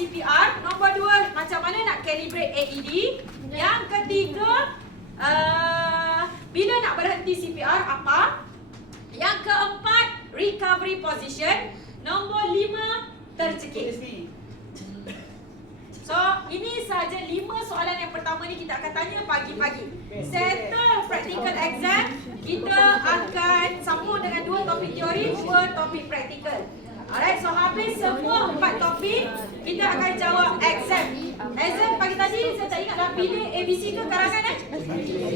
CPR. Nombor 2, macam mana nak calibrate AED. Yang ketiga, bila nak berhenti CPR apa. Yang keempat, recovery position. Nombor 5, tercekik. So, ini sahaja 5 soalan yang pertama ni kita akan tanya pagi-pagi. Settle practical exam, kita akan sambung dengan 2 topik teori, 2 topik praktikal. Alright, so habis semua 4 topik, kita akan jawab exam. Exam pagi tadi saya tak ingat dah pilih ABC ke karangan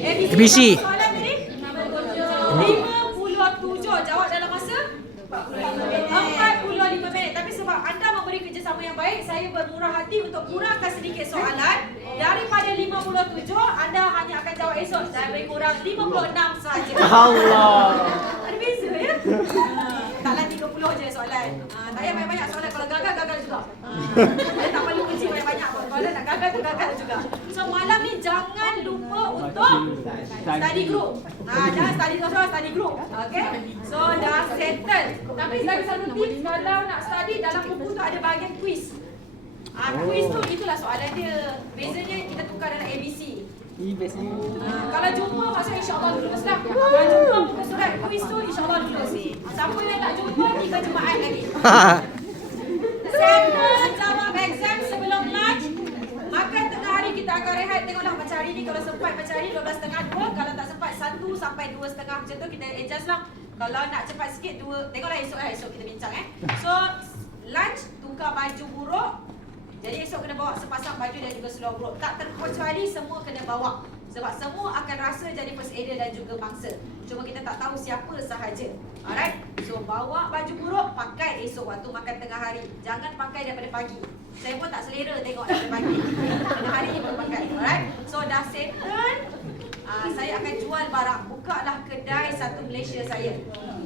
ABC. Soalan tadi 57, jawab dalam masa 45 minit. Tapi sebab anda memberi kerjasama yang baik, saya bermurah hati untuk kurangkan sedikit soalan. Daripada 57, anda hanya akan jawab esok. Saya beri kurang 56 sahaja. Allah. Ada beza ya? Taklah 30 je soalan. Tak payah banyak-banyak soalan. Kalau gagal juga. Tak perlu kunci banyak-banyak. Kalau nak gagal juga. So malam ni jangan lupa untuk study group. Jangan study seorang, study group. Okay? So dah settle. Tapi sebagai satu tips, kalau nak study dalam buku tu ada bahagian quiz. Quiz tu itulah soalan dia. Bezanya kita tukar dalam ABC. Kalau jumpa maksudnya insyaAllah lulus lah. Kalau jumpa muka surat quiz tu insyaAllah lulus. Siapa yang tak jumpa 3 Jumaat lagi. Settle jawab exam sebelum lunch. Makan tengah hari kita akan rehat. Tengoklah macam hari ni, kalau sempat macam hari 12.30, 2. Kalau tak sempat 1 sampai 2.30 macam tu kita adjust lah. Kalau nak cepat sikit 2. Tengoklah esok kita bincang So lunch tukar baju buruk. Jadi esok kena bawa sepasang baju dan juga seluar buruk. Tak terkecuali semua kena bawa. Sebab semua akan rasa jadi first aider dan juga bangsa. Cuma kita tak tahu siapa sahaja. Alright? So bawa baju buruk, pakai esok waktu makan tengah hari. Jangan pakai daripada pagi. Saya pun tak selera tengok daripada pagi. Tengah hari ni baru pakai. Alright? So dah settle. Saya akan jual barang. Bukalah kedai satu Malaysia saya.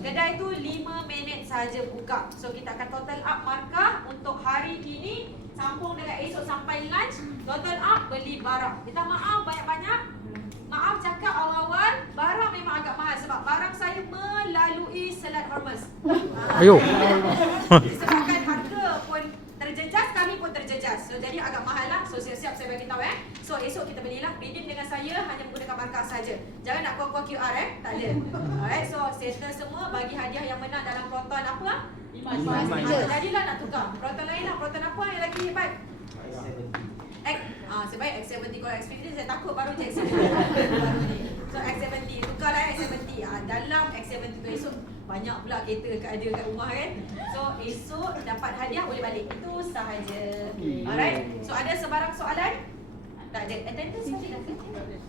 Kedai tu 5 minit sahaja buka. So kita akan total up markah untuk hari ini. Sambung dengan esok sampai lunch. Total up beli barang. Minta maaf banyak-banyak. Maaf cakap awal-awal, barang memang agak mahal sebab barang saya melalui Selat Hormuz. Ayo. Disebabkan harga pun terjejas, kami pun terjejas. So jadi agak mahal lah. So siap-siap saya bagi tahu So esok kita belilah. Redeem dengan saya hanya menggunakan markah saja. Jangan nak kuah-kuah QR Tak ada. Alright, so settle semua, bagi hadiah yang menang dalam proton apa? 5 jadilah nak tukar. Proton lain lah. Proton apa yang lagi hebat? Sebaik X70. Kalau X50 saya takut baru je X70. So X70, tukarlah X70. Dalam X70 tu esok banyak pula kereta ada kat rumah kan. So esok dapat hadiah boleh balik. Itu sahaja. Alright. So ada sebarang soalan? Tak ada. Attendance saja dah.